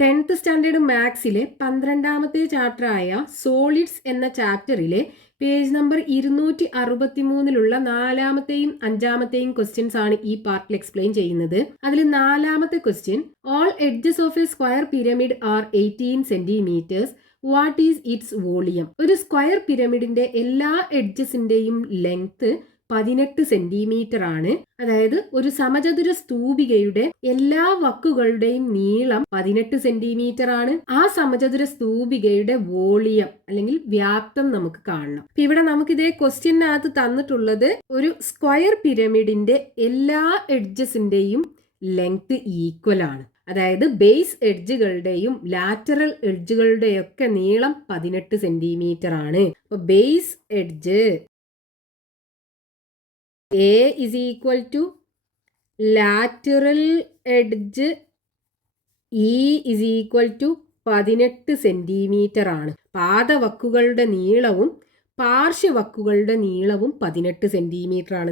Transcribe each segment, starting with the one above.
10th standard മാത്സിലെ 12ാമത്തെ ചാപ്റ്ററായ solids എന്ന ചാപ്റ്ററിലെ പേജ് നമ്പർ 263 4ാമത്തെയും 5ാമത്തെയും ക്വസ്റ്റ്യൻസ് ആണ് ഈ പാർട്ടിൽ എക്സ്പ്ലെയിൻ ചെയ്യുന്നത്. അതിൽ 4ാമത്തെ question, all edges of a square pyramid are 18 centimetres. What is its volume? ഒരു സ്ക്വയർ പിരമിഡിന്റെ എല്ലാ എഡ്ജസിന്റെയും ലെങ്ത് 18 സെന്റിമീറ്റർ ആണ്. അതായത് ഒരു സമചതുര സ്തൂപികയുടെ എല്ലാ വക്കുകളുടെയും നീളം 18 സെന്റിമീറ്റർ ആണ്. ആ സമചതുര സ്തൂപികയുടെ വോളിയം അല്ലെങ്കിൽ വ്യാപ്തം നമുക്ക് കാണണം. ഇവിടെ നമുക്ക് ഇതേ ക്വസ്റ്റ്യനകത്ത് തന്നിട്ടുള്ളത് ഒരു സ്ക്വയർ പിരമിഡിന്റെ എല്ലാ എഡ്ജസിന്റെയും ലെങ്ത് ഈക്വൽ ആണ്. അതായത് ബേസ് എഡ്ജുകളുടെയും ലാറ്ററൽ എഡ്ജുകളുടെയും ഒക്കെ നീളം 18 സെന്റിമീറ്റർ ആണ്. അപ്പൊ base edge A is equal to lateral edge E is equal to 18 centimetre ആണ്. പാദവക്കുകളുടെ നീളവും പാർശ്വവക്കുകളുടെ നീളവും 18 സെന്റിമീറ്റർ ആണ്.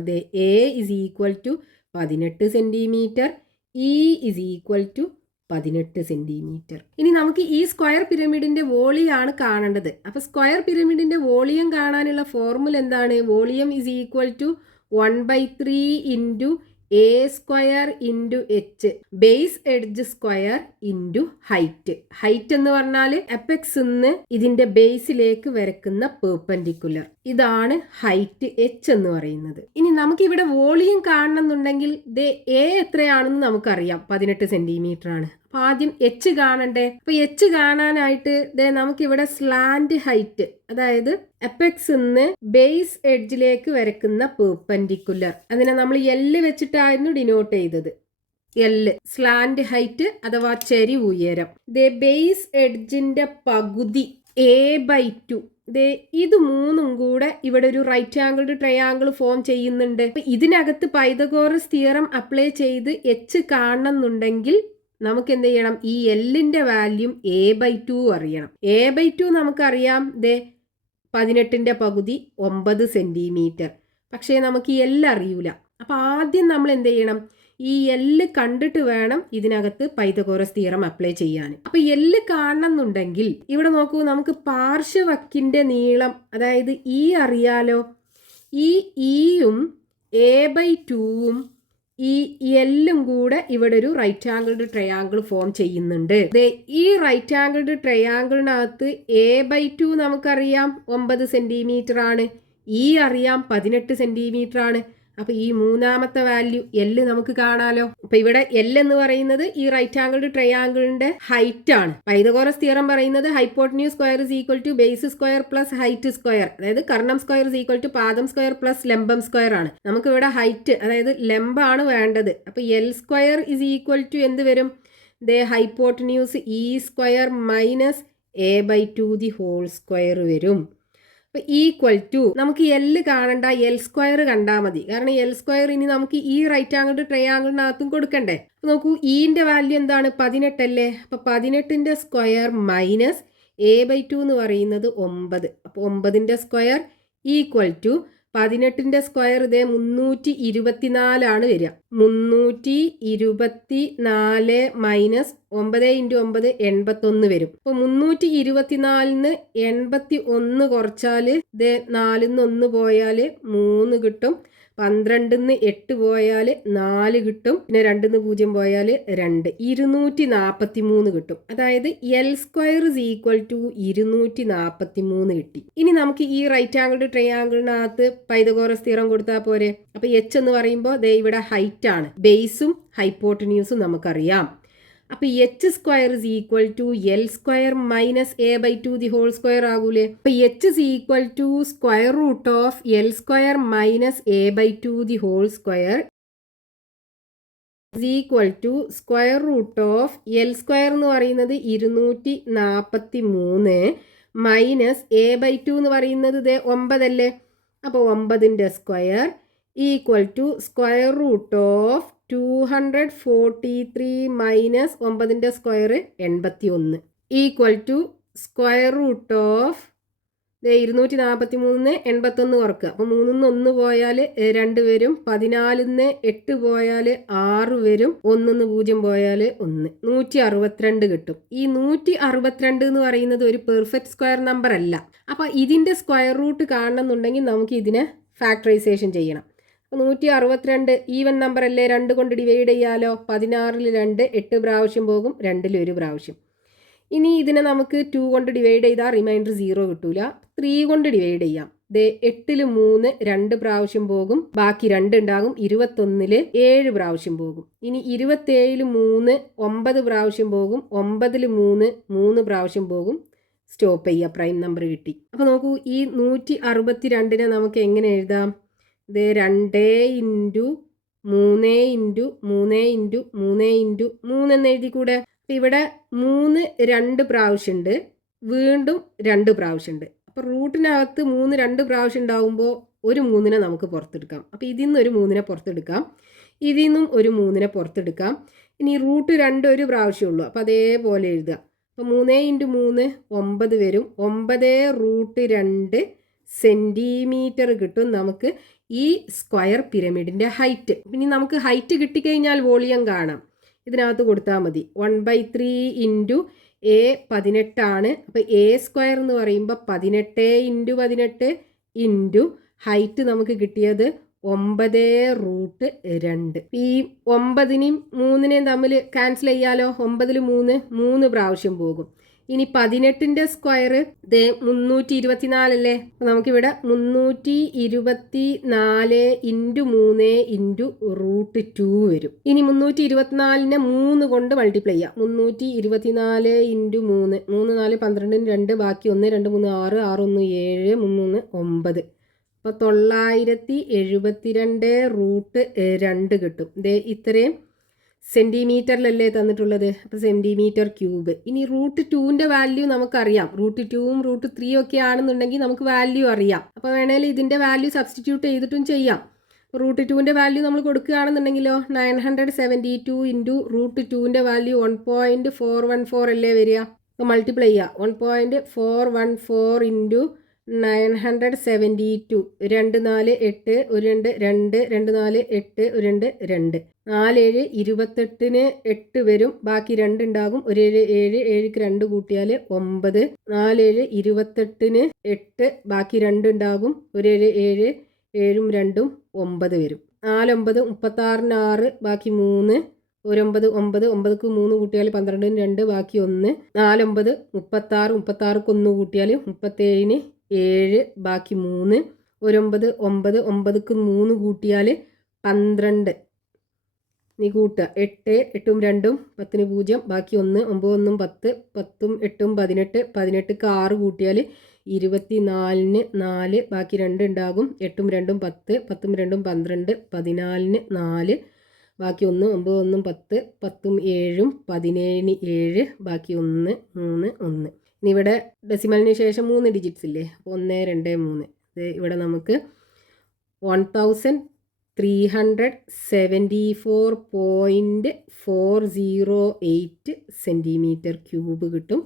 A is equal to 18 centimetre, E is equal to 18 centimetre. ഇനി നമുക്ക് ഈ സ്ക്വയർ പിരമിഡിന്റെ വോളിയാണ് കാണേണ്ടത്. അപ്പൊ സ്ക്വയർ പിരമിഡിന്റെ വോളിയം കാണാനുള്ള ഫോർമുല എന്താണ്? Volume is equal to 1/3 into A square into H, base edge square into height. Height എന്ന് പറഞ്ഞാൽ എപെക്സ് നിന്ന് ഇതിന്റെ ബേസിലേക്ക് വരക്കുന്ന പെർപെൻഡിക്കുലർ, ഇതാണ് ഹൈറ്റ് H എന്ന് പറയുന്നത്. ഇനി നമുക്ക് ഇവിടെ വോളിയം കാണണമെന്നുണ്ടെങ്കിൽ A എത്രയാണെന്ന് നമുക്കറിയാം, 18 സെന്റിമീറ്റർ ആണ്. അപ്പൊ ആദ്യം H കാണണ്ടേ? അപ്പൊ H കാണാനായിട്ട് നമുക്കിവിടെ സ്ലാന്റ് ഹൈറ്റ്, അതായത് എപെക്സ് നിന്ന് ബേസ് എഡ്ജിലേക്ക് വരക്കുന്ന പെർപെൻഡിക്കുലർ, അതിനെ നമ്മൾ L വെച്ചിട്ടായിരുന്നു ഡിനോട്ട് ചെയ്തത്. L സ്ലാന്റ് ഹൈറ്റ് അഥവാ ചെരിവ് ഉയരം. ബേസ് എഡ്ജിന്റെ പകുതി A/2. ഇത് മൂന്നും കൂടെ ഇവിടെ ഒരു റൈറ്റ് ആംഗിൾഡ് ട്രയാങ്കിൾ ഫോം ചെയ്യുന്നുണ്ട്. അപ്പൊ ഇതിനകത്ത് പൈതഗോറസ് തിയറം അപ്ലൈ ചെയ്ത് H കാണണമെന്നുണ്ടെങ്കിൽ നമുക്ക് എന്ത് ചെയ്യണം? ഈ Lന്റെ വാല്യൂം A/2 അറിയണം. A/2 നമുക്കറിയാം, 18ന്റെ പകുതി 9 സെന്റിമീറ്റർ. പക്ഷേ നമുക്ക് L അറിയൂല. അപ്പൊ ആദ്യം നമ്മൾ എന്ത് ചെയ്യണം? ഈ L കണ്ടിട്ട് വേണം ഇതിനകത്ത് പൈതഗോറസ് തിയറം അപ്ലൈ ചെയ്യാൻ. അപ്പൊ L കാണണമെന്നുണ്ടെങ്കിൽ ഇവിടെ നോക്കൂ, നമുക്ക് പാർശ്വവക്കിന്റെ നീളം, അതായത് E അറിയാലോ. ഈ Eയും A/2ഉം ഈ Lഉം കൂടെ ഇവിടെ ഒരു റൈറ്റ് ആംഗിൾഡ് ട്രയാങ്കിൾ ഫോം ചെയ്യുന്നുണ്ട്. ഈ റൈറ്റ് ആംഗിൾഡ് ട്രയാങ്കിളിനകത്ത് A/2 നമുക്കറിയാം 9 സെന്റിമീറ്റർ ആണ്, E അറിയാം 18 സെന്റിമീറ്റർ ആണ്. അപ്പൊ ഈ മൂന്നാമത്തെ വാല്യൂ L നമുക്ക് കാണാലോ. അപ്പൊ ഇവിടെ L എന്ന് പറയുന്നത് ഈ റൈറ്റ് ആംഗിൾഡ് ട്രയാങ്കിളിന്റെ ഹൈറ്റ് ആണ്. പൈതഗോറസ് തിയറം പറയുന്നത് hypotenuse square is equal to base square plus height square, അതായത് കർണം സ്ക്വയർ ഇസ് ഈക്വൽ ടു പാദം സ്ക്വയർ പ്ലസ് ലംബം സ്ക്വയർ ആണ്. നമുക്ക് ഇവിടെ ഹൈറ്റ്, അതായത് ലംബാണ് വേണ്ടത്. അപ്പൊ L square is equal to എന്ത് വരും? Hypotenuse E square minus A/2 the whole square വരും. അപ്പൊ ഈക്വൽ ടു, നമുക്ക് L കാണണ്ട, L സ്ക്വയർ കണ്ടാൽ മതി. കാരണം L സ്ക്വയർ ഇനി നമുക്ക് ഈ റൈറ്റ് ആംഗിൾഡ് ട്രയാങ്കിളിനകത്തും കൊടുക്കണ്ടേ. അപ്പൊ നോക്കൂ, Eന്റെ വാല്യൂ എന്താണ്? 18 അല്ലേ. അപ്പൊ 18ന്റെ സ്ക്വയർ മൈനസ് A/2 എന്ന് പറയുന്നത് 9. അപ്പൊ 9ന്റെ സ്ക്വയർ ഈക്വൽ ടു 18ന്റെ സ്ക്വയർ 324 ആണ് വരിക. 324 മൈനസ് 9 × 9 81 വരും. അപ്പൊ 324 81 കുറച്ചാല് 4 1 പോയാല് 3 കിട്ടും. 12 8 പോയാല് 4 കിട്ടും. പിന്നെ 2 0 പോയാല് 2, 243 കിട്ടും. അതായത് L square is equal to 243 കിട്ടി. ഇനി നമുക്ക് ഈ റൈറ്റ് ആംഗിൾഡ് ട്രയാങ്കിളിനകത്ത് പൈതഗോറസ് തിയറം കൊടുത്താൽ പോരെ. അപ്പൊ H എന്ന് പറയുമ്പോൾ ഇവിടെ ഹൈറ്റ് ആണ്, ബേസും ഹൈപ്പോട്ടന്യൂസും നമുക്കറിയാം. അപ്പൊ H square is equal to L square minus A/2 the whole square ആകൂലേ. അപ്പൊ H is equal to square root of L square minus A/2 the whole square is equal to square root of L square എന്ന് പറയുന്നത് 243 minus A/2 എന്ന് പറയുന്നത് 9 അല്ലേ. അപ്പൊ 9ന്റെ square equal to square root of 243 minus 9ന്റെ square 81 equal to square root of 243 81 കുറക്കുക. അപ്പോൾ 3 1 പോയാൽ 2 വരും. 14 8 പോയാൽ 6 വരും. 1 0 പോയാൽ 1. 162 കിട്ടും. ഈ 162 എന്ന് പറയുന്നത് ഒരു പെർഫെക്റ്റ് സ്ക്വയർ നമ്പർ അല്ല. അപ്പോൾ ഇതിൻ്റെ സ്ക്വയർ റൂട്ട് കാണണമെന്നുണ്ടെങ്കിൽ നമുക്ക് ഇതിനെ ഫാക്ടറൈസേഷൻ ചെയ്യണം. അപ്പോൾ 162 ഈവൻ നമ്പർ അല്ലേ, 2 കൊണ്ട് ഡിവൈഡ് ചെയ്യാലോ. 16 2 8 പ്രാവശ്യം പോകും, 2 1 പ്രാവശ്യം. ഇനി ഇതിനെ നമുക്ക് 2 കൊണ്ട് ഡിവൈഡ് ചെയ്താൽ റിമൈൻഡർ 0 കിട്ടൂല. 3 കൊണ്ട് ഡിവൈഡ് ചെയ്യാം. 8 3 2 പ്രാവശ്യം പോകും, ബാക്കി 2 ഉണ്ടാകും. 21 7 പ്രാവശ്യം പോകും. ഇനി 27 3 9 പ്രാവശ്യം പോകും, 9 3 3 പ്രാവശ്യം പോകും. സ്റ്റോപ്പ് ചെയ്യുക, പ്രൈം നമ്പർ കിട്ടി. അപ്പോൾ നോക്കൂ, ഈ 162 നമുക്ക് എങ്ങനെ എഴുതാം? 2 ഇൻറ്റു 3 ഇൻറ്റു 3 ഇൻറ്റു 3 ഇൻറ്റു 3 എന്ന് എഴുതി കൂടെ. ഇവിടെ 3 2 പ്രാവശ്യമുണ്ട്, വീണ്ടും 2 പ്രാവശ്യമുണ്ട്. അപ്പോൾ റൂട്ടിനകത്ത് 3 2 പ്രാവശ്യം ഉണ്ടാകുമ്പോൾ ഒരു 3നെ നമുക്ക് പുറത്തെടുക്കാം. അപ്പോൾ ഇതിൽ നിന്ന് ഒരു 3നെ പുറത്തെടുക്കാം, ഇതിൽ നിന്നും ഒരു 3നെ പുറത്തെടുക്കാം. ഇനി റൂട്ട് 2 ഒരു പ്രാവശ്യമുള്ളൂ, അപ്പോൾ അതേപോലെ എഴുതുക. അപ്പോൾ 3 ഇൻറ്റു 3 9 വരും. 9 റൂട്ട് 2 സെൻറ്റിമീറ്റർ കിട്ടും നമുക്ക് ഈ സ്ക്വയർ പിരമിഡിൻ്റെ ഹൈറ്റ്. ഇനി നമുക്ക് ഹൈറ്റ് കിട്ടിക്കഴിഞ്ഞാൽ വോളിയം കാണാം. ഇതിനകത്ത് കൊടുത്താൽ മതി. 1/3 ഇൻറ്റു എ 18 ആണ്. അപ്പോൾ എ സ്ക്വയർ എന്ന് പറയുമ്പോൾ 18 ഇൻറ്റു 18 ഇൻറ്റു ഹൈറ്റ് നമുക്ക് കിട്ടിയത് 9 റൂട്ട് 2. ഈ 9നെയും 3നെയും തമ്മിൽ ക്യാൻസൽ ചെയ്യാലോ. 9 3 പ്രാവശ്യം പോകും. ഇനി 18ൻ്റെ സ്ക്വയർ 324 അല്ലേ. അപ്പോൾ നമുക്കിവിടെ 324 ഇൻറ്റു 3 ഇൻറ്റു റൂട്ട് 2 വരും. ഇനി 324നെ 3 കൊണ്ട് മൾട്ടിപ്ലൈ ചെയ്യാം. 324 ഇൻറ്റു 3 3 4 12 2 ബാക്കി 1 2 3 6 6 1 7 3 9. അപ്പോൾ 972 റൂട്ട് 2 കിട്ടും. ഇത്രയും സെൻറ്റിമീറ്ററിലല്ലേ തന്നിട്ടുള്ളത്. അപ്പോൾ സെൻറ്റിമീറ്റർ ക്യൂബ്. ഇനി റൂട്ട് 2ൻ്റെ വാല്യൂ നമുക്കറിയാം. റൂട്ട് 2ഉം റൂട്ട് 3 ഒക്കെ ആണെന്നുണ്ടെങ്കിൽ നമുക്ക് വാല്യൂ അറിയാം. അപ്പോൾ വേണമെങ്കിൽ ഇതിൻ്റെ വാല്യൂ സബ്സ്റ്റിറ്റ്യൂട്ട് ചെയ്തിട്ടും ചെയ്യാം. റൂട്ട് 2ൻ്റെ വാല്യൂ നമ്മൾ കൊടുക്കുകയാണെന്നുണ്ടെങ്കിലോ 972 ഇൻറ്റു റൂട്ട് 2ൻ്റെ വാല്യൂ 1.414 അല്ലേ വരിക. അപ്പോൾ മൾട്ടിപ്ലൈ ചെയ്യുക. 1.414 ഇൻറ്റു 972 2 4 8 1 2 2 2 4 8 1 2 4 7 28ന് 8 വരും, ബാക്കി 2 ഉണ്ടാകും. 1 7 7 7ക്ക് 2 കൂട്ടിയാൽ 9. 4 7 28ന് 8 ബാക്കി 2 ഉണ്ടാകും. 1 7 7 7ഉം 2ഉം 9 വരും. 4 9 36ന് 6 ബാക്കി 3. 1 9 9 9ക്ക് 3 കൂട്ടിയാൽ 12ന് 2 ബാക്കി 1. 4 9 36 36ക്ക് 1 കൂട്ടിയാൽ 37ന് 7 ബാക്കി 3. 1 9 9 9ക്ക് 3 കൂട്ടിയാൽ 12. നീ കൂട്ടുക. 8 8ഉം 2ഉം 10ന് 0 ബാക്കി 1. 9 1ഉം 10 10ഉം 8ഉം 18 18ക്ക് 6 കൂട്ടിയാൽ 24ന് 4 ബാക്കി 2 ഉണ്ടാകും. 8ഉം 2ഉം 10 10ഉം 2ഉം 12 14ന് 4 ബാക്കി 1 9 1ഉം 10 10ഉം 7ഉം 17ന് 7 ബാക്കി 1 3 1. ഇനി ഇവിടെ ഡെസിമലിന് ശേഷം 3 ഡിജിറ്റ്സ് ഇല്ലേ. 1 2 3. ഇവിടെ നമുക്ക് 1374.408 സെൻറ്റിമീറ്റർ ക്യൂബ് കിട്ടും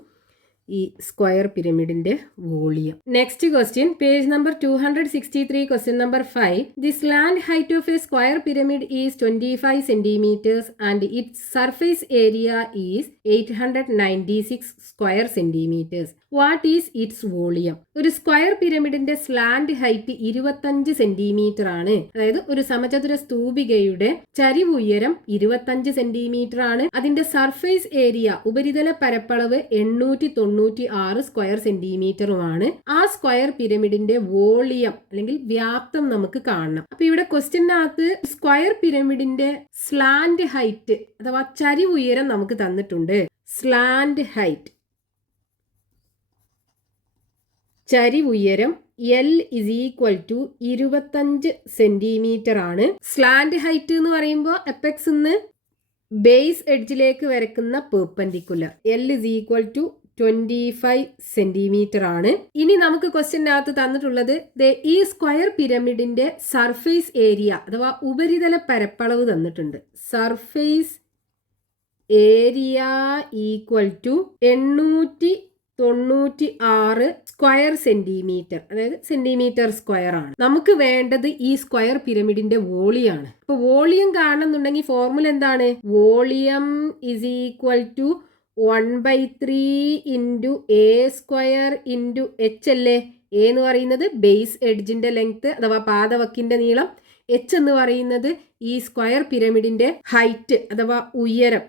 ഈ സ്ക്വയർ പിരമിഡിന്റെ volume. Next question, page number 263, question number 5. The slant height of a square pyramid is 25 centimetres and its surface area is 896 square centimetres. What is its volume? ഒരു square പിരമിഡിന്റെ slant height 25 centimetre ആണ്. അതായത് ഒരു സമചതുര സ്തൂപികയുടെ ചരിവ് ഉയരം 25 centimetre ആണ്. അതിന്റെ surface area ഉപരിതല പരപ്പളവ് 896 സ്ക്വയർ സെന്റിമീറ്ററുമാണ്. ആ സ്ക്വയർ പിരമിഡിന്റെ വോളിയം അല്ലെങ്കിൽ വ്യാപ്തം നമുക്ക് കാണണം. അപ്പൊ ഇവിടെ ക്വസ്റ്റ്യനകത്ത് സ്ക്വയർ പിരമിഡിന്റെ സ്ലാൻഡ് ഹൈറ്റ് അഥവാ ചരിവ് ഉയരം നമുക്ക് തന്നിട്ടുണ്ട്. സ്ലാൻഡ് ഹൈറ്റ് ചരിവുയരം L = 25 സെന്റിമീറ്റർ ആണ്. സ്ലാൻഡ് ഹൈറ്റ് എന്ന് പറയുമ്പോൾ എപ്പെക്സ് നിന്ന് ബേസ് എഡ്ജിലേക്ക് വരക്കുന്ന പെർപെൻഡിക്കുലർ. L = 25 സെന്റിമീറ്റർ ആണ്. ഇനി നമുക്ക് ക്വസ്റ്റ്യനകത്ത് തന്നിട്ടുള്ളത് ഈ സ്ക്വയർ പിരമിഡിന്റെ സർഫേസ് ഏരിയ അഥവാ ഉപരിതല പരപ്പളവ് തന്നിട്ടുണ്ട്. സർഫേസ് ഏരിയ = തൊണ്ണൂറ്റിയാറ് സ്ക്വയർ സെന്റിമീറ്റർ, അതായത് സെന്റിമീറ്റർ സ്ക്വയർ ആണ്. നമുക്ക് വേണ്ടത് ഈ സ്ക്വയർ പിരമിഡിന്റെ വോളിയാണ്. അപ്പൊ വോളിയം കാണുന്നുണ്ടെങ്കിൽ ഫോർമുല എന്താണ്? Volume is equal to 1/3 into A square into H അല്ലേ? എ എന്ന് പറയുന്നത് ബേസ് എഡ്ജിന്റെ ലെങ്ത് അഥവാ പാദവക്കിന്റെ നീളം, എച്ച് എന്ന് പറയുന്നത് ഈ സ്ക്വയർ പിരമിഡിന്റെ ഹൈറ്റ് അഥവാ ഉയരം,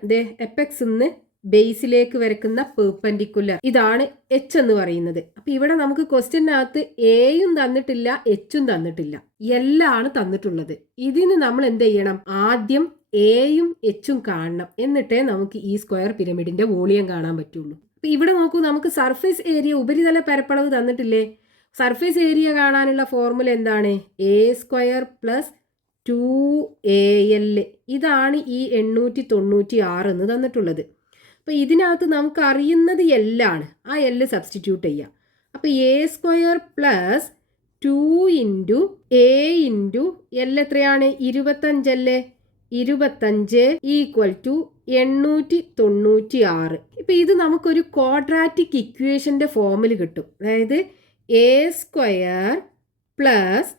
എപ്പെക്സ് നിന്ന് ബേസിലേക്ക് വരക്കുന്ന പെർപെൻഡിക്കുലർ, ഇതാണ് എച്ച് എന്ന് പറയുന്നത്. അപ്പൊ ഇവിടെ നമുക്ക് ക്വസ്റ്റ്യനകത്ത് എയും തന്നിട്ടില്ല എച്ചും തന്നിട്ടില്ല, എല്ലാണ് തന്നിട്ടുള്ളത്. ഇതിന് നമ്മൾ എന്ത് ചെയ്യണം? ആദ്യം എയും എച്ചും കാണണം, എന്നിട്ടേ നമുക്ക് ഈ സ്ക്വയർ പിരമിഡിന്റെ വോളിയം കാണാൻ പറ്റുള്ളൂ. അപ്പൊ ഇവിടെ നോക്കൂ, നമുക്ക് സർഫേസ് ഏരിയ ഉപരിതല പരപ്പളവ് തന്നിട്ടില്ലേ? സർഫേസ് ഏരിയ കാണാനുള്ള ഫോർമുല എന്താണ്? A square plus 2AL. ഇതാണ് ഈ 896 എന്ന് തന്നിട്ടുള്ളത്. അപ്പോൾ ഇതിനകത്ത് നമുക്ക് അറിയുന്നത് എല്ലാണ്, ആ എല്ല് സബ്സ്റ്റിറ്റ്യൂട്ട് ചെയ്യുക. അപ്പോൾ A square plus 2 into A into L എത്രയാണ്? 25 അല്ലേ? 25 ഈക്വൽ ടു 896. ഇപ്പം ഇത് നമുക്കൊരു ക്വാഡ്രാറ്റിക് ഇക്വേഷൻ്റെ ഫോമിൽ കിട്ടും. അതായത് എ സ്ക്വയർ പ്ലസ്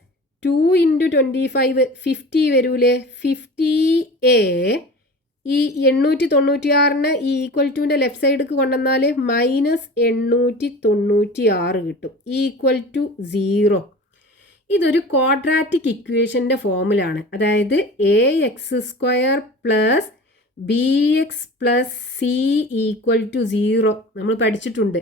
2 ഇൻറ്റു 25 50 വരൂലേ? 50A ഈ 896 ഈ ഈക്വൽ ടുവിൻ്റെ ലെഫ്റ്റ് സൈഡിലേക്ക് കൊണ്ടുവന്നാൽ മൈനസ് 896 കിട്ടും, ഈക്വൽ ടു 0. ഇതൊരു ക്വാഡ്രാറ്റിക് ഇക്വേഷൻ്റെ ഫോമിലാണ്. അതായത് A X square plus B X plus C equal to 0 നമ്മൾ പഠിച്ചിട്ടുണ്ട്.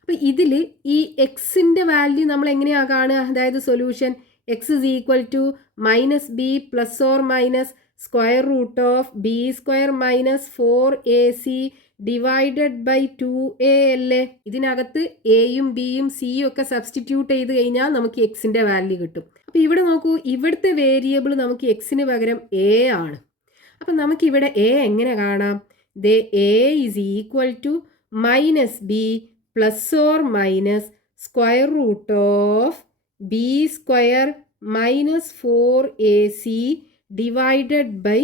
അപ്പോൾ ഇതിൽ ഈ എക്സിൻ്റെ വാല്യൂ നമ്മൾ എങ്ങനെയാണ് കാണുക? അതായത് solution X is equal to minus B plus or minus square root of B square minus 4AC divided by 2A അല്ലേ? ഇതിനകത്ത് എയും ബിയും സിയും ഒക്കെ സബ്സ്റ്റിറ്റ്യൂട്ട് ചെയ്ത് കഴിഞ്ഞാൽ നമുക്ക് എക്സിൻ്റെ വാല്യൂ കിട്ടും. അപ്പോൾ ഇവിടെ നോക്കൂ, ഇവിടുത്തെ വേരിയബിൾ നമുക്ക് എക്സിന് പകരം എ ആണ്. അപ്പം നമുക്കിവിടെ എ എങ്ങനെ കാണാം? ദേ A is equal to minus B plus or minus square root of B square minus 4AC divided by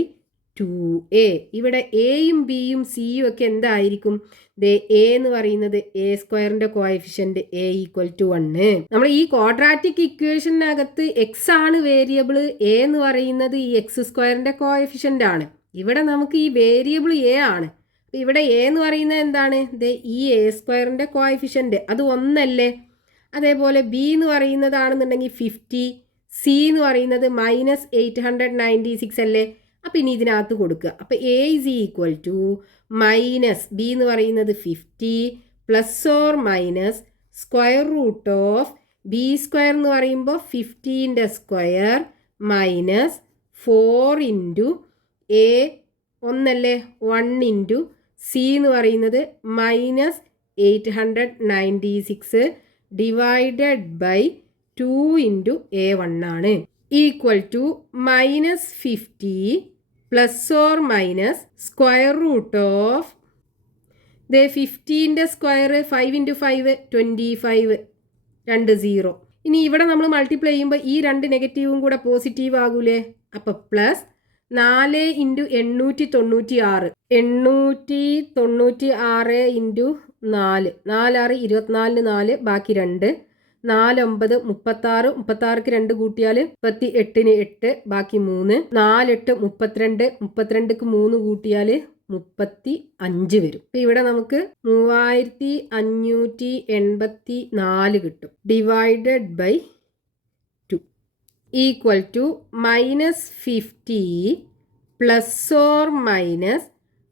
2A. ഇവിടെ എയും ബിയും സിയും ഒക്കെ എന്തായിരിക്കും? ദേ എ എന്ന് പറയുന്നത് എ സ്ക്വയറിന്റെ കോഎഫിഷ്യന്റ് എ ഈക്വൽ ടു 1. നമ്മൾ ഈ ക്വാഡ്രാറ്റിക് ഇക്വേഷനകത്ത് എക്സ് ആണ് വേരിയബിൾ, എ എന്ന് പറയുന്നത് ഈ എക്സ് സ്ക്വയറിന്റെ കോഎഫിഷ്യന്റ് ആണ്. ഇവിടെ നമുക്ക് ഈ വേരിയബിൾ എ ആണ്. അപ്പോൾ ഇവിടെ എ എന്ന് പറയുന്നത് എന്താണ്? ദേ ഈ എ സ്ക്വയറിന്റെ കോഎഫിഷ്യന്റ് അത് 1 അല്ലേ? അതേപോലെ ബി എന്ന് പറയുന്നതാണെന്നുണ്ടെങ്കിൽ 50, സി എന്ന് പറയുന്നത് മൈനസ് 896 അല്ലേ? അപ്പം ഇനി ഇതിനകത്ത് കൊടുക്കുക. അപ്പോൾ A is equal to minus B എന്ന് പറയുന്നത് 50 plus or minus square root of B square എന്ന് പറയുമ്പോൾ 15ൻ്റെ സ്ക്വയർ മൈനസ് 4 ഇൻറ്റു എ 1 അല്ലേ? 1 ഇൻറ്റു സി എന്ന് പറയുന്നത് minus 896 divided by 2 into A1 ആണ്, equal to minus 50 plus or minus square root of 15ൻ്റെ സ്ക്വയർ 5 ഇൻറ്റു 5 25, 2 0. ഇനി ഇവിടെ നമ്മൾ മൾട്ടിപ്ലൈ ചെയ്യുമ്പോൾ ഈ 2 നെഗറ്റീവും കൂടെ പോസിറ്റീവ് ആകൂലേ? അപ്പോൾ പ്ലസ് 4 ഇൻറ്റു 896, 896 ഇൻറ്റു 4, 4 6 24, 4 ബാക്കി 2, 4 9 36, 36ക്ക് 2 കൂട്ടിയാൽ 38ന് 8 ബാക്കി 3, 4 8 32, 32ക്ക് 3 കൂട്ടിയാൽ 35 വരും. അപ്പം ഇവിടെ നമുക്ക് 3584 കിട്ടും, divided by 2 equal to minus 50 plus or minus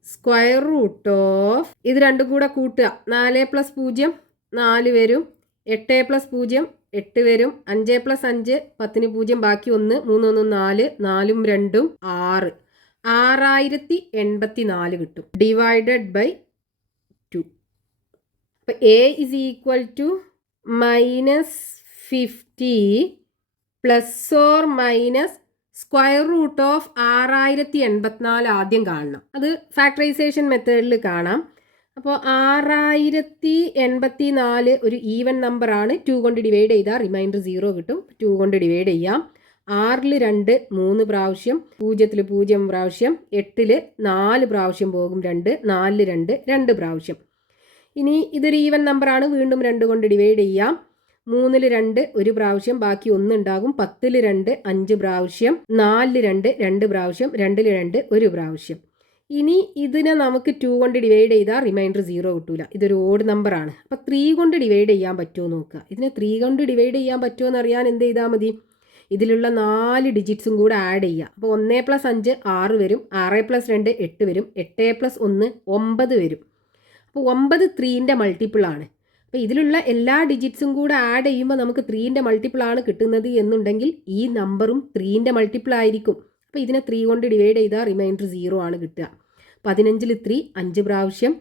square root of ഇത് രണ്ടും കൂടെ കൂട്ടുക. 4 പ്ലസ് 0 4 വരും, 8 പ്ലസ് 0 8 വരും, 5 പ്ലസ് 5 10ന് 0 ബാക്കി 1, 3 1 4, 4ഉം 2ഉം 6, 6084 കിട്ടും, ഡിവൈഡഡ് ബൈ 2. അപ്പം A is equal to minus 50 plus or minus square root of 6084 ആദ്യം കാണണം. അത് ഫാക്ടറൈസേഷൻ മെത്തേഡിൽ കാണാം. അപ്പോൾ 6084 ഒരു ഈവൻ നമ്പറാണ്. 2 കൊണ്ട് ഡിവൈഡ് ചെയ്താൽ റിമൈൻഡർ 0 കിട്ടും. 2 കൊണ്ട് ഡിവൈഡ് ചെയ്യാം. 6ൽ 2 3 പ്രാവശ്യം, 0ൽ 0 പ്രാവശ്യം, 8ൽ 4 പ്രാവശ്യം പോകും 2, 4ൽ 2 2 പ്രാവശ്യം. ഇനി ഇതൊരു ഈവൻ നമ്പറാണ്, വീണ്ടും 2 കൊണ്ട് ഡിവൈഡ് ചെയ്യാം. 3-ൽ 2 ഒരു പ്രാവശ്യം, ബാക്കി 1 ഉണ്ടാകും. 10-ൽ 2 5 പ്രാവശ്യം, 4-ൽ 2 2 പ്രാവശ്യം, 2-ൽ 2 ഒരു പ്രാവശ്യം. ഇനി ഇതിനെ നമുക്ക് 2 കൊണ്ട് ഡിവൈഡ് ചെയ്താൽ റിമൈൻഡർ 0 കിട്ടൂല. ഇതൊരു ഓഡ് നമ്പറാണ്. അപ്പോൾ 3 കൊണ്ട് ഡിവൈഡ് ചെയ്യാൻ പറ്റുമോ നോക്കുക. ഇതിനെ 3 കൊണ്ട് ഡിവൈഡ് ചെയ്യാൻ പറ്റുമോ എന്ന് അറിയാൻ എന്ത് ചെയ്താൽ മതി, ഇതിലുള്ള 4 ഡിജിറ്റ്സും കൂടെ ആഡ് ചെയ്യുക. അപ്പോൾ 1 + 5 6 വരും, 6 + 2 8 വരും, 8 + 1 9 വരും. അപ്പോൾ 9 3ൻ്റെ മൾട്ടിപ്പിൾ ആണ്. അപ്പോൾ ഇതിലുള്ള എല്ലാ ഡിജിറ്റ്സും കൂടെ ആഡ് ചെയ്യുമ്പോൾ നമുക്ക് 3ൻ്റെ മൾട്ടിപ്പിൾ ആണ് കിട്ടുന്നത് എന്നുണ്ടെങ്കിൽ ഈ നമ്പറും 3ൻ്റെ മൾട്ടിപ്പിൾ ആയിരിക്കും. അപ്പോൾ ഇതിനെ 3 കൊണ്ട് ഡിവൈഡ് ചെയ്താൽ റിമൈൻഡർ 0 ആണ് കിട്ടുക. 15-ൽ 3 5 പ്രാവശ്യം,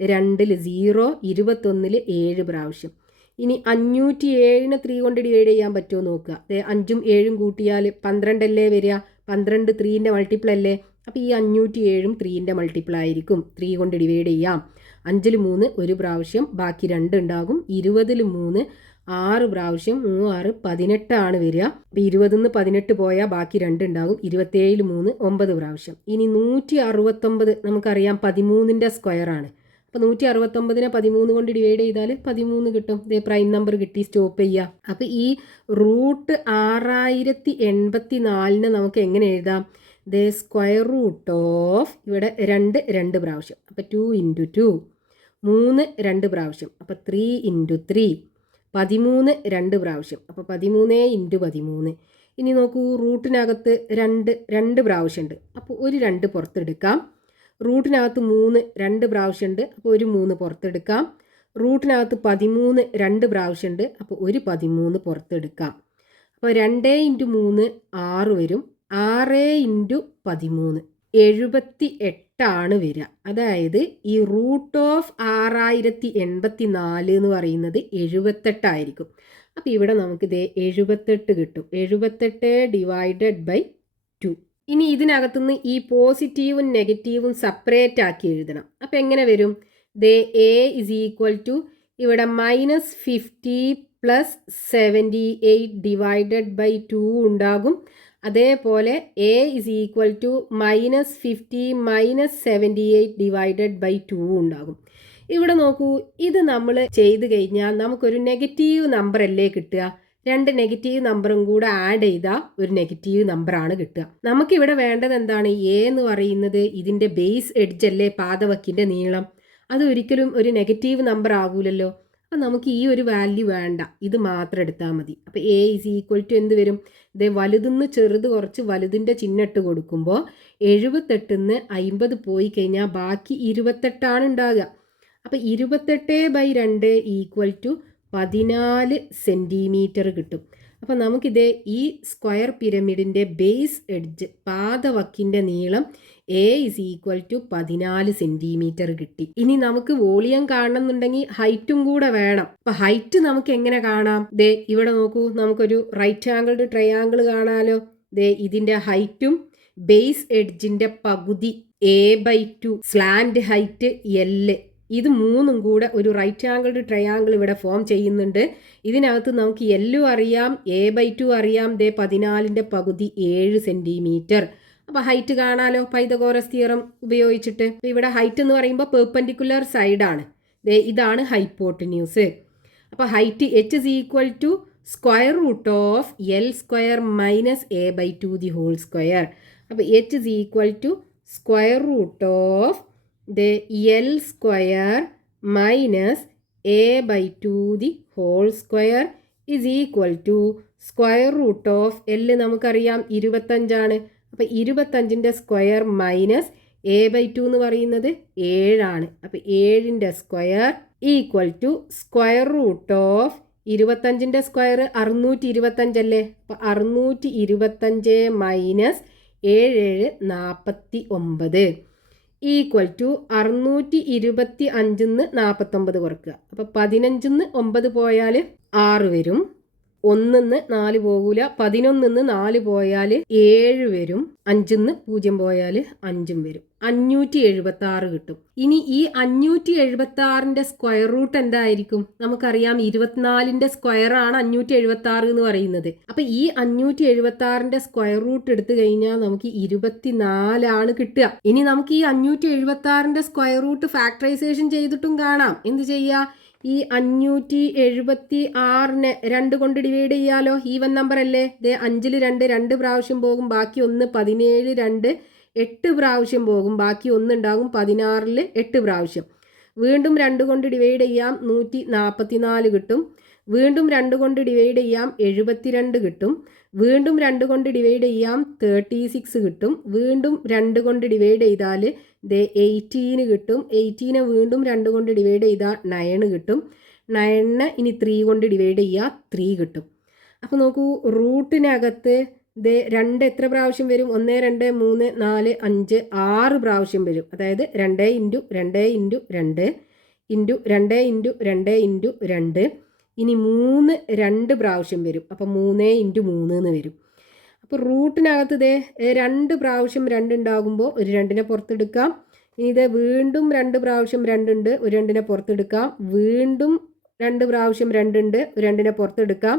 2-ൽ 0, 21-ൽ 7 പ്രാവശ്യം. ഇനി 507-നെ 3 കൊണ്ട് ഡിവൈഡ് ചെയ്യാൻ പറ്റുമോ നോക്കുക. 5ഉം 7ഉം കൂട്ടിയാൽ 12 അല്ലേ വരിക, 12 3ൻ്റെ മൾട്ടിപ്പിൾ അല്ലേ. അപ്പോൾ ഈ 507ഉം 3ൻ്റെ മൾട്ടിപ്പിൾ ആയിരിക്കും. 3 കൊണ്ട് ഡിവൈഡ് ചെയ്യാം. 5-ൽ 3 ഒരു പ്രാവശ്യം, ബാക്കി 2 ഉണ്ടാകും. 20-ൽ 3 6 പ്രാവശ്യം, 3 6 18 ആണ് വരിക. അപ്പോൾ 20-ന്ന് 18 പോയാൽ ബാക്കി 2 ഉണ്ടാകും. 27-ൽ 3 9 പ്രാവശ്യം. ഇനി 169 നമുക്കറിയാം 13ൻ്റെ സ്ക്വയർ ആണ്. അപ്പോൾ 169-നെ 13 കൊണ്ട് ഡിവൈഡ് ചെയ്താൽ 13 കിട്ടും. ഇതേ പ്രൈം നമ്പർ കിട്ടി, സ്റ്റോപ്പ് ചെയ്യുക. അപ്പോൾ ഈ √6084-നെ നമുക്ക് എങ്ങനെ എഴുതാം, ദ സ്ക്വയർ റൂട്ട് ഓഫ്, ഇവിടെ 2 2 പ്രാവശ്യം, അപ്പോൾ 2 × 2, 3 2 പ്രാവശ്യം, അപ്പോൾ 3 × 3, 13 2 പ്രാവശ്യം, അപ്പോൾ 13 × 13. ഇനി നോക്കൂ, റൂട്ടിനകത്ത് 2 പ്രാവശ്യമുണ്ട്, അപ്പോൾ ഒരു 2 പുറത്തെടുക്കാം. റൂട്ടിനകത്ത് 3 2 പ്രാവശ്യമുണ്ട്, അപ്പോൾ ഒരു 3 പുറത്തെടുക്കാം. റൂട്ടിനകത്ത് 13 2 പ്രാവശ്യമുണ്ട്, അപ്പോൾ ഒരു 13 പുറത്തെടുക്കാം. അപ്പോൾ 2 × 3 6 വരും, 6 × 13 78 വരിക. അതായത് ഈ √6084 എന്ന് പറയുന്നത് 78 ആയിരിക്കും. അപ്പോൾ ഇവിടെ നമുക്ക് ഇത് 78 കിട്ടും. 78 / 2. ഇനി ഇതിനകത്തുനിന്ന് ഈ പോസിറ്റീവും നെഗറ്റീവും സെപ്പറേറ്റ് ആക്കി എഴുതണം. അപ്പോൾ എങ്ങനെ വരും, A = ഇവിടെ -50 + 78 / 2 ഉണ്ടാകും. അതേപോലെ A = -50 - 78 / 2 ഉണ്ടാകും. ഇവിടെ നോക്കൂ, ഇത് നമ്മൾ ചെയ്ത് കഴിഞ്ഞാൽ നമുക്കൊരു നെഗറ്റീവ് നമ്പർ അല്ലേ കിട്ടുക. 2 നെഗറ്റീവ് നമ്പറും കൂടെ ആഡ് ചെയ്താൽ ഒരു നെഗറ്റീവ് നമ്പറാണ് കിട്ടുക. നമുക്കിവിടെ വേണ്ടത് എന്താണ്, A എന്ന് പറയുന്നത് ഇതിൻ്റെ ബേസ് എഡ്ജ് അല്ലേ, പാദവക്കിൻ്റെ നീളം. അത് ഒരിക്കലും ഒരു നെഗറ്റീവ് നമ്പർ ആകൂലല്ലോ. അപ്പം നമുക്ക് ഈ ഒരു വാല്യൂ വേണ്ട, ഇത് മാത്രം എടുത്താൽ മതി. അപ്പോൾ A = എന്ത് വരും, ഇത് വലുതിന്ന് ചെറുത് കുറച്ച് വലുതിൻ്റെ ചിഹ്നിട്ട് കൊടുക്കുമ്പോൾ 78-ന്ന് 50 പോയി കഴിഞ്ഞാൽ ബാക്കി 28 ഉണ്ടാകുക. അപ്പോൾ 28/2 = 14 സെൻറ്റിമീറ്റർ കിട്ടും. അപ്പോൾ നമുക്കിത് ഈ സ്ക്വയർ പിരമിഡിൻ്റെ ബേസ് എഡ്ജ് പാദവക്കിൻ്റെ നീളം A = 14 സെൻറ്റിമീറ്റർ കിട്ടി. ഇനി നമുക്ക് വോളിയം കാണണമെന്നുണ്ടെങ്കിൽ ഹൈറ്റും കൂടെ വേണം. അപ്പോൾ ഹൈറ്റ് നമുക്ക് എങ്ങനെ കാണാം, ദേ ഇവിടെ നോക്കൂ, നമുക്കൊരു റൈറ്റ് ആംഗിൾഡ് ട്രയാങ്കിൾ കാണാമല്ലോ. ദേ ഇതിൻ്റെ ഹൈറ്റും ബേസ് എഡ്ജിൻ്റെ പകുതി A/2, സ്ലാൻഡ് ഹൈറ്റ് L, ഇത് 3ഉം കൂടെ ഒരു റൈറ്റ് ആംഗിൾഡ് ട്രയാങ്കിൾ ഇവിടെ ഫോം ചെയ്യുന്നുണ്ട്. ഇതിനകത്ത് നമുക്ക് L അറിയാം, A/2 അറിയാം. ദേ 14ൻ്റെ പകുതി 7 സെൻറ്റിമീറ്റർ. അപ്പോൾ ഹൈറ്റ് കാണാലോ പൈതഗോറസ് തിയറം ഉപയോഗിച്ചിട്ട്. അപ്പോൾ ഇവിടെ ഹൈറ്റ് എന്ന് പറയുമ്പോൾ പെർപെൻഡിക്കുലർ സൈഡാണ്. ദേ ഇതാണ് ഹൈപ്പോട്ടന്യൂസ്. അപ്പോൾ height H = square root of L² - A/2 the whole square. അപ്പോൾ H = square root of L² - A/2 the whole square is equal to square root of L നമുക്കറിയാം 25 ആണ്. അപ്പോൾ 25ൻ്റെ സ്ക്വയർ മൈനസ് A/2 എന്ന് പറയുന്നത് 7 ആണ്. അപ്പോൾ 7ൻ്റെ square equal to square root of 25ൻ്റെ സ്ക്വയർ 625 അല്ലേ. അപ്പോൾ 625 മൈനസ് 7 49 ഈക്വൽ ടു 625-ന്ന് 49 കുറക്കുക. അപ്പോൾ 15-ന്ന് 9 പോയാൽ 6 വരും. 1ന്ന് 4 പോകൂല, 11ന്ന് 4 പോയാൽ 7 വരും, 5ന്ന് 0 പോയാൽ 5 വരും. 576 കിട്ടും. ഇനി ഈ 576ന്റെ സ്ക്വയർ റൂട്ട് എന്തായിരിക്കും? നമുക്കറിയാം 24ന്റെ സ്ക്വയർ ആണ് 576 എന്ന് പറയുന്നത്. അപ്പൊ ഈ 576ന്റെ സ്ക്വയർ റൂട്ട് എടുത്തു കഴിഞ്ഞാൽ നമുക്ക് 24 ആണ് കിട്ടുക. ഇനി നമുക്ക് ഈ 576ന്റെ സ്ക്വയർ റൂട്ട് ഫാക്ടറൈസേഷൻ ചെയ്തിട്ടും കാണാം. എന്ത് ചെയ്യാ? ഈ 576നെ 2 കൊണ്ട് ഡിവൈഡ് ചെയ്യാലോ. ഈവൻ നമ്പർ അല്ലേ? 5ൽ 2 പ്രാവശ്യം പോകും, ബാക്കി 1. 17 2 8 പ്രാവശ്യം പോകും, ബാക്കി 1 ഉണ്ടാകും. 16ൽ 8 പ്രാവശ്യം. വീണ്ടും 2 കൊണ്ട് ഡിവൈഡ് ചെയ്യാം, 144 കിട്ടും. വീണ്ടും 2 കൊണ്ട് ഡിവൈഡ് ചെയ്യാം, 72 കിട്ടും. വീണ്ടും 2 കൊണ്ട് ഡിവൈഡ് ചെയ്യാം, 36 കിട്ടും. വീണ്ടും 2 കൊണ്ട് ഡിവൈഡ് ചെയ്താൽ 18 കിട്ടും. 18നെ വീണ്ടും 2 കൊണ്ട് ഡിവൈഡ് ചെയ്താൽ 9 കിട്ടും. 9നെ ഇനി 3 കൊണ്ട് ഡിവൈഡ് ചെയ്യുക, 3 കിട്ടും. അപ്പോൾ നോക്കൂ, റൂട്ടിനകത്ത് 2 എത്ര പ്രാവശ്യം വരും? 1 2 3 4 5 6 പ്രാവശ്യം വരും. അതായത് 2 × 2 × 2 ഇൻറ്റു 2 × 2 × 2. ഇനി 3 2 പ്രാവശ്യം വരും. അപ്പോൾ 3 × 3 എന്ന് വരും. അപ്പോൾ റൂട്ടിനകത്ത് 2 പ്രാവശ്യം 2 ഉണ്ടാകുമ്പോൾ ഒരു 2നെ പുറത്തെടുക്കാം. ഇനി വീണ്ടും 2 പ്രാവശ്യം 2 ഉണ്ട്, ഒരു 2നെ പുറത്തെടുക്കാം. വീണ്ടും 2 പ്രാവശ്യം 2 ഉണ്ട്, ഒരു 2നെ പുറത്തെടുക്കാം.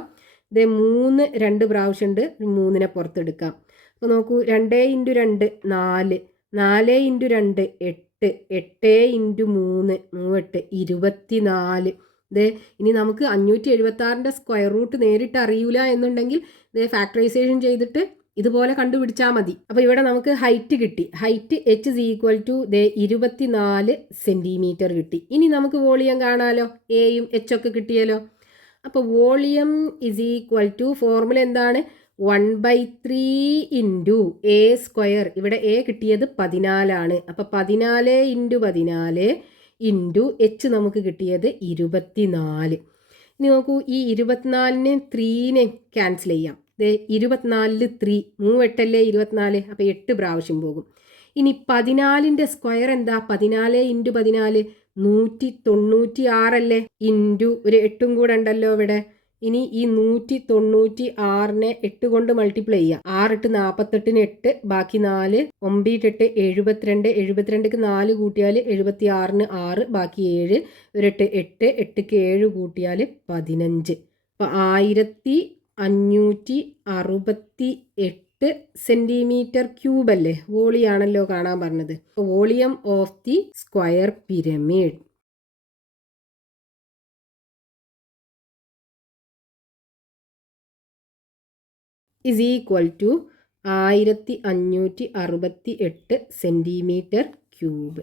3 2 പ്രാവശ്യം ഉണ്ട്, 3നെ പുറത്തെടുക്കാം. അപ്പോൾ നോക്കൂ, 2 × 2 4, 4 × 2 8, 8 × 3 8 24. ഇനി നമുക്ക് 576ന്റെ സ്ക്വയർ റൂട്ട് നേരിട്ട് അറിയില്ല എന്നുണ്ടെങ്കിൽ ഫാക്ടറൈസേഷൻ ചെയ്തിട്ട് ഇതുപോലെ കണ്ടുപിടിച്ചാൽ മതി. അപ്പോൾ ഇവിടെ നമുക്ക് ഹൈറ്റ് കിട്ടി. ഹൈറ്റ് h = 24 സെൻറ്റിമീറ്റർ കിട്ടി. ഇനി നമുക്ക് വോളിയം കാണാലോ. എയും h ഒക്കെ കിട്ടിയല്ലോ. അപ്പോൾ വോളിയം = ഫോർമുല എന്താണ്? 1/3 × a². ഇവിടെ a കിട്ടിയത് 14 ആണ്. അപ്പോൾ 14 × 14 ഇൻറ്റു h നമുക്ക് കിട്ടിയത് 24. ഇനി നോക്കൂ, ഈ 24നെ 3നെ ക്യാൻസൽ ചെയ്യാം. 24ൽ 3 3 8 24. അപ്പോൾ 8 പ്രാവശ്യം പോകും. ഇനി 14ന്റെ സ്ക്വയർ എന്താ? 14 × 14 196 അല്ലേ? ഇൻറ്റു ഒരു 8ഉം കൂടെ ഉണ്ടല്ലോ ഇവിടെ. ഇനി ഈ 196നെ 8 കൊണ്ട് മൾട്ടിപ്ലൈ ചെയ്യുക. 6 8 48ന് 8, ബാക്കി 4, 9 8 72, 72ക്ക് 4 കൂട്ടിയാൽ 76ന് 6, ബാക്കി 7, ഒരു 8 8, 8ക്ക് 7 കൂട്ടിയാൽ 15. അപ്പോൾ 1568 സെൻറ്റിമീറ്റർ ക്യൂബ് അല്ലേ? വോളിയാണല്ലോ കാണാൻ പറഞ്ഞത്. Volume of the square pyramid is equal to 1568 centimetre cube.